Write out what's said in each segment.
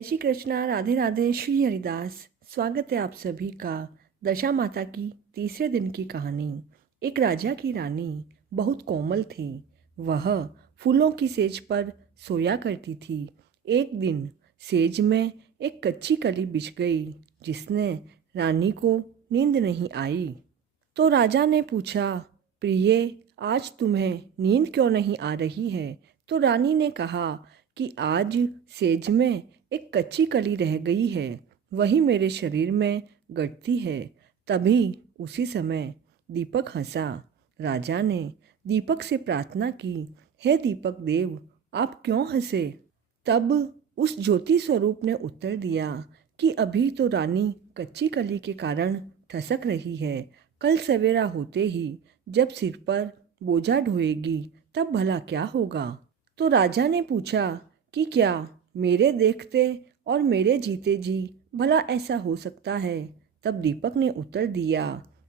श्री कृष्णा, राधे राधे, श्री हरिदास। स्वागत है आप सभी का दशा माता की तीसरे दिन की कहानी। एक राजा की रानी बहुत कोमल थी। वह फूलों की सेज पर सोया करती थी। एक दिन सेज में एक कच्ची कली बिछ गई, जिसने रानी को नींद नहीं आई। तो राजा ने पूछा, प्रिय, आज तुम्हें नींद क्यों नहीं आ रही है? तो रानी ने कहा कि आज सेज में एक कच्ची कली रह गई है, वही मेरे शरीर में गड़ती है। तभी उसी समय दीपक हंसा। राजा ने दीपक से प्रार्थना की, हे दीपक देव, आप क्यों हंसे? तब उस ज्योति स्वरूप ने उत्तर दिया कि अभी तो रानी कच्ची कली के कारण ठसक रही है। कल सवेरा होते ही जब सिर पर बोझा ढोएगी तब भला क्या होगा? तो राजा ने पूछा कि क्या मेरे देखते और मेरे जीते जी भला ऐसा हो सकता है? तब दीपक ने उत्तर दिया,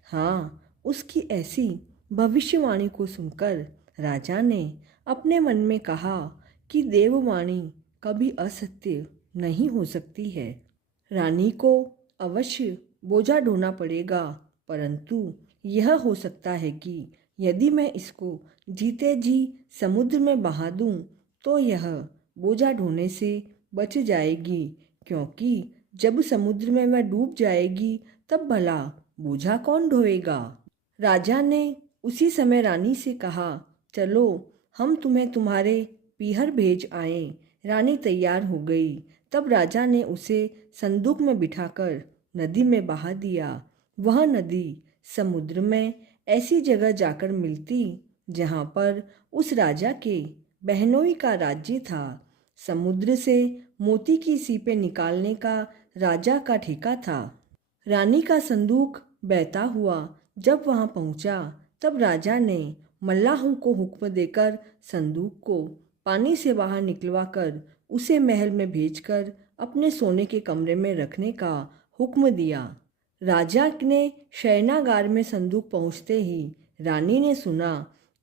हाँ। उसकी ऐसी भविष्यवाणी को सुनकर राजा ने अपने मन में कहा कि देववाणी कभी असत्य नहीं हो सकती है। रानी को अवश्य बोझा ढोना पड़ेगा, परंतु यह हो सकता है कि यदि मैं इसको जीते जी समुद्र में बहा दूं तो यह बोझा ढोने से बच जाएगी, क्योंकि जब समुद्र में वह डूब जाएगी तब भला बोझा कौन ढोएगा? राजा ने उसी समय रानी से कहा, चलो हम तुम्हें तुम्हारे पीहर भेज आए। रानी तैयार हो गई। तब राजा ने उसे संदूक में बिठाकर नदी में बहा दिया। वह नदी समुद्र में ऐसी जगह जाकर मिलती जहाँ पर उस राजा के बहनोई का राज्य था। समुद्र से मोती की सीपें निकालने का राजा का ठेका था। रानी का संदूक बहता हुआ जब वहां पहुंचा तब राजा ने मल्लाहों को हुक्म देकर संदूक को पानी से बाहर निकलवाकर उसे महल में भेजकर अपने सोने के कमरे में रखने का हुक्म दिया। राजा ने शयनागार में संदूक पहुंचते ही रानी ने सुना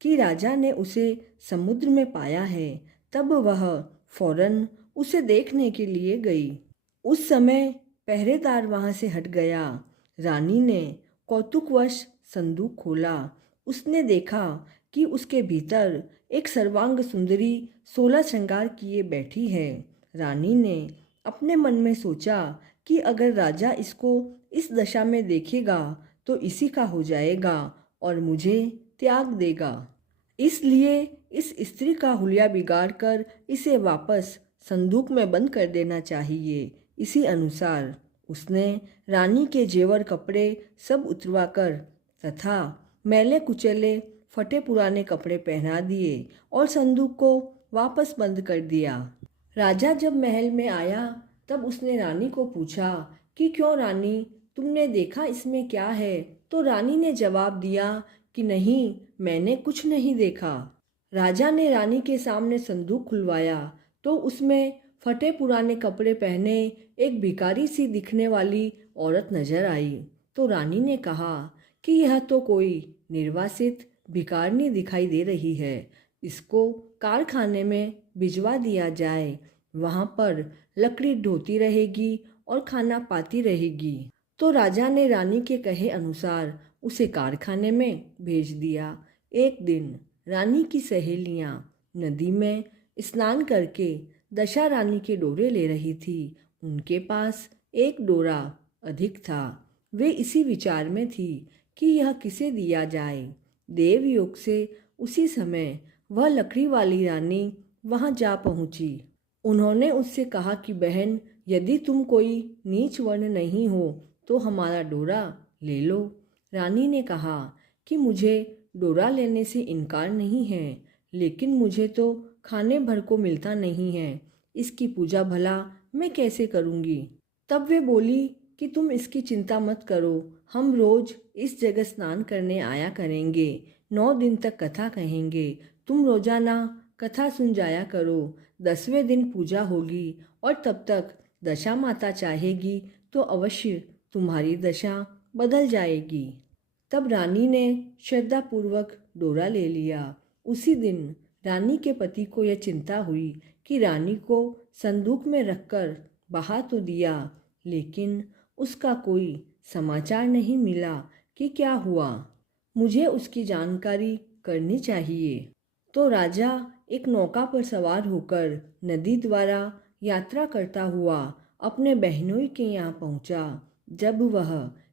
कि राजा ने उसे समुद्र में पाया है। तब वह फौरन उसे देखने के लिए गई। उस समय पहरेदार वहां से हट गया। रानी ने कौतुकवश संदूक खोला। उसने देखा कि उसके भीतर एक सर्वांग सुंदरी 16 श्रृंगार किए बैठी है। रानी ने अपने मन में सोचा कि अगर राजा इसको इस दशा में देखेगा तो इसी का हो जाएगा और मुझे त्याग देगा। इसलिए इस स्त्री का हुलिया बिगाड़ कर इसे वापस संदूक में बंद कर देना चाहिए। इसी अनुसार उसने रानी के जेवर कपड़े सब उतरवाकर तथा मैले कुचले फटे पुराने कपड़े पहना दिए और संदूक को वापस बंद कर दिया। राजा जब महल में आया तब उसने रानी को पूछा कि क्यों रानी, तुमने देखा इसमें क्या है? तो रानी ने जवाब दिया कि नहीं, मैंने कुछ नहीं देखा। राजा ने रानी के सामने संदूक खुलवाया तो उसमें फटे पुराने कपड़े पहने एक भिखारी सी दिखने वाली औरत नजर आई। तो रानी ने कहा कि यह तो कोई निर्वासित भिखारनी दिखाई दे रही है। इसको कारखाने में भिजवा दिया जाए, वहाँ पर लकड़ी ढोती रहेगी और खाना पाती रहेगी। तो राजा ने रानी के कहे अनुसार उसे कारखाने में भेज दिया। एक दिन रानी की सहेलियां नदी में स्नान करके दशा रानी के डोरे ले रही थी। उनके पास एक डोरा अधिक था। वे इसी विचार में थी कि यह किसे दिया जाए। देवयोग से उसी समय वह लकड़ी वाली रानी वहां जा पहुंची। उन्होंने उससे कहा कि बहन, यदि तुम कोई नीच वर्ण नहीं हो तो हमारा डोरा ले लो। रानी ने कहा कि मुझे डोरा लेने से इनकार नहीं है, लेकिन मुझे तो खाने भर को मिलता नहीं है। इसकी पूजा भला मैं कैसे करूंगी? तब वे बोली कि तुम इसकी चिंता मत करो, हम रोज इस जगह स्नान करने आया करेंगे। 9 दिन तक कथा कहेंगे। तुम रोजाना कथा सुन जाया करो। 10वें दिन पूजा होगी और तब तक दशा माता चाहेगी तो अवश्य तुम्हारी दशा बदल जाएगी। तब रानी ने श्रद्धापूर्वक डोरा ले लिया। उसी दिन रानी के पति को यह चिंता हुई कि रानी को संदूक में रखकर बहा तो दिया, लेकिन उसका कोई समाचार नहीं मिला कि क्या हुआ। मुझे उसकी जानकारी करनी चाहिए। तो राजा एक नौका पर सवार होकर नदी द्वारा यात्रा करता हुआ अपने बहनोई के यहाँ पहुँचा। जब वह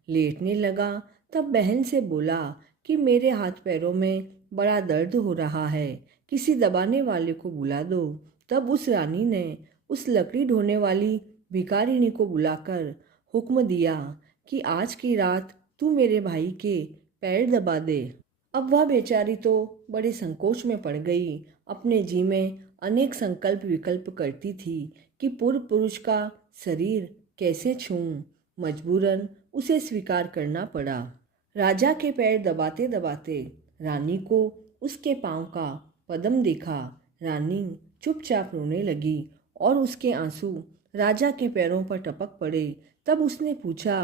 लेटने लगा तब बहन से बोला कि मेरे हाथ पैरों में बड़ा दर्द हो रहा है, किसी दबाने वाले को बुला दो। तब उस रानी ने उस लकड़ी ढोने वाली भिखारिनी को बुलाकर हुक्म दिया कि आज की रात तू मेरे भाई के पैर दबा दे। अब वह बेचारी तो बड़े संकोच में पड़ गई। अपने जी में अनेक संकल्प विकल्प करती थी कि पूर्व पुरुष का शरीर कैसे छूऊं। मजबूरन उसे स्वीकार करना पड़ा। राजा के पैर दबाते दबाते रानी को उसके पांव का पदम दिखा। रानी चुपचाप रोने लगी और उसके आंसू राजा के पैरों पर टपक पड़े। तब उसने पूछा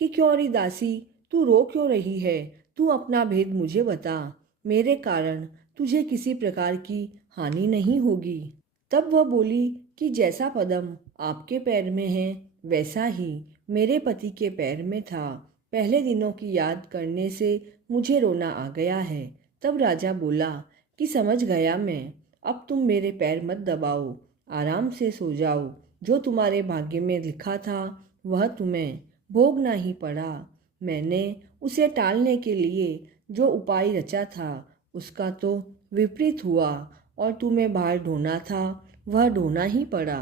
कि क्यों री दासी, तू रो क्यों रही है? तू अपना भेद मुझे बता, मेरे कारण तुझे किसी प्रकार की हानि नहीं होगी। तब वह बोली कि जैसा पदम आपके पैर में है वैसा ही मेरे पति के पैर में था। पहले दिनों की याद करने से मुझे रोना आ गया है। तब राजा बोला कि समझ गया मैं, अब तुम मेरे पैर मत दबाओ, आराम से सो जाओ। जो तुम्हारे भाग्य में लिखा था वह तुम्हें भोगना ही पड़ा। मैंने उसे टालने के लिए जो उपाय रचा था उसका तो विपरीत हुआ और तुम्हें बाहर ढोना था वह ढोना ही पड़ा।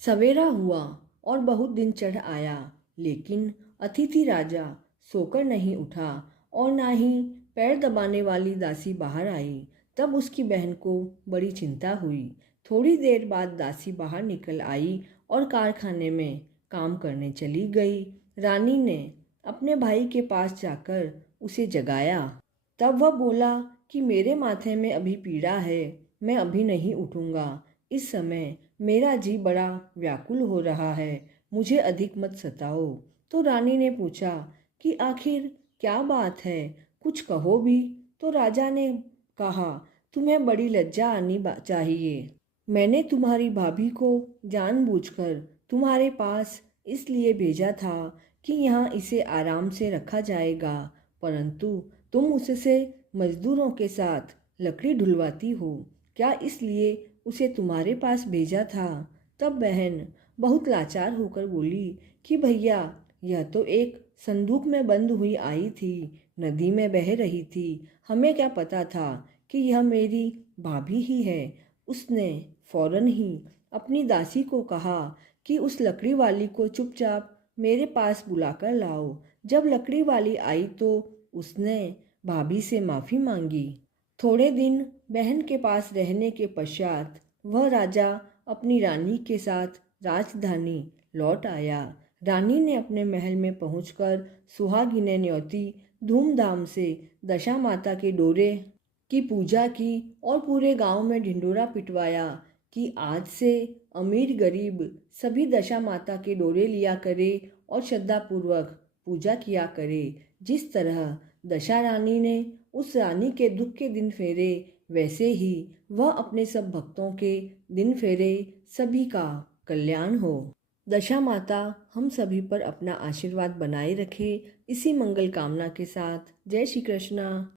सवेरा हुआ और बहुत दिन चढ़ आया, लेकिन अतिथि राजा सोकर नहीं उठा और ना ही पैर दबाने वाली दासी बाहर आई। तब उसकी बहन को बड़ी चिंता हुई। थोड़ी देर बाद दासी बाहर निकल आई और कारखाने में काम करने चली गई। रानी ने अपने भाई के पास जाकर उसे जगाया। तब वह बोला कि मेरे माथे में अभी पीड़ा है, मैं अभी नहीं उठूंगा। इस समय मेरा जी बड़ा व्याकुल हो रहा है, मुझे अधिक मत सताओ। तो रानी ने पूछा कि आखिर क्या बात है, कुछ कहो भी। तो राजा ने कहा, तुम्हें बड़ी लज्जा आनी चाहिए। मैंने तुम्हारी भाभी को जानबूझकर तुम्हारे पास इसलिए भेजा था कि यहाँ इसे आराम से रखा जाएगा, परंतु तुम उससे मजदूरों के साथ लकड़ी ढुलवाती हो। क्या इसलिए उसे तुम्हारे पास भेजा था? तब बहन बहुत लाचार होकर बोली कि भैया, यह तो एक संदूक में बंद हुई आई थी, नदी में बह रही थी। हमें क्या पता था कि यह मेरी भाभी ही है। उसने फौरन ही अपनी दासी को कहा कि उस लकड़ी वाली को चुपचाप मेरे पास बुलाकर लाओ। जब लकड़ी वाली आई तो उसने भाभी से माफ़ी मांगी। थोड़े दिन बहन के पास रहने के पश्चात वह राजा अपनी रानी के साथ राजधानी लौट आया। रानी ने अपने महल में पहुंचकर सुहागिनें न्योती धूमधाम से दशा माता के डोरे की पूजा की और पूरे गांव में ढिंढोरा पिटवाया कि आज से अमीर गरीब सभी दशा माता के डोरे लिया करे और श्रद्धापूर्वक पूजा किया करे। जिस तरह दशा रानी ने उस रानी के दुख के दिन फेरे, वैसे ही वह अपने सब भक्तों के दिन फेरे। सभी का कल्याण हो। दशा माता हम सभी पर अपना आशीर्वाद बनाए रखे। इसी मंगल कामना के साथ जय श्री कृष्णा।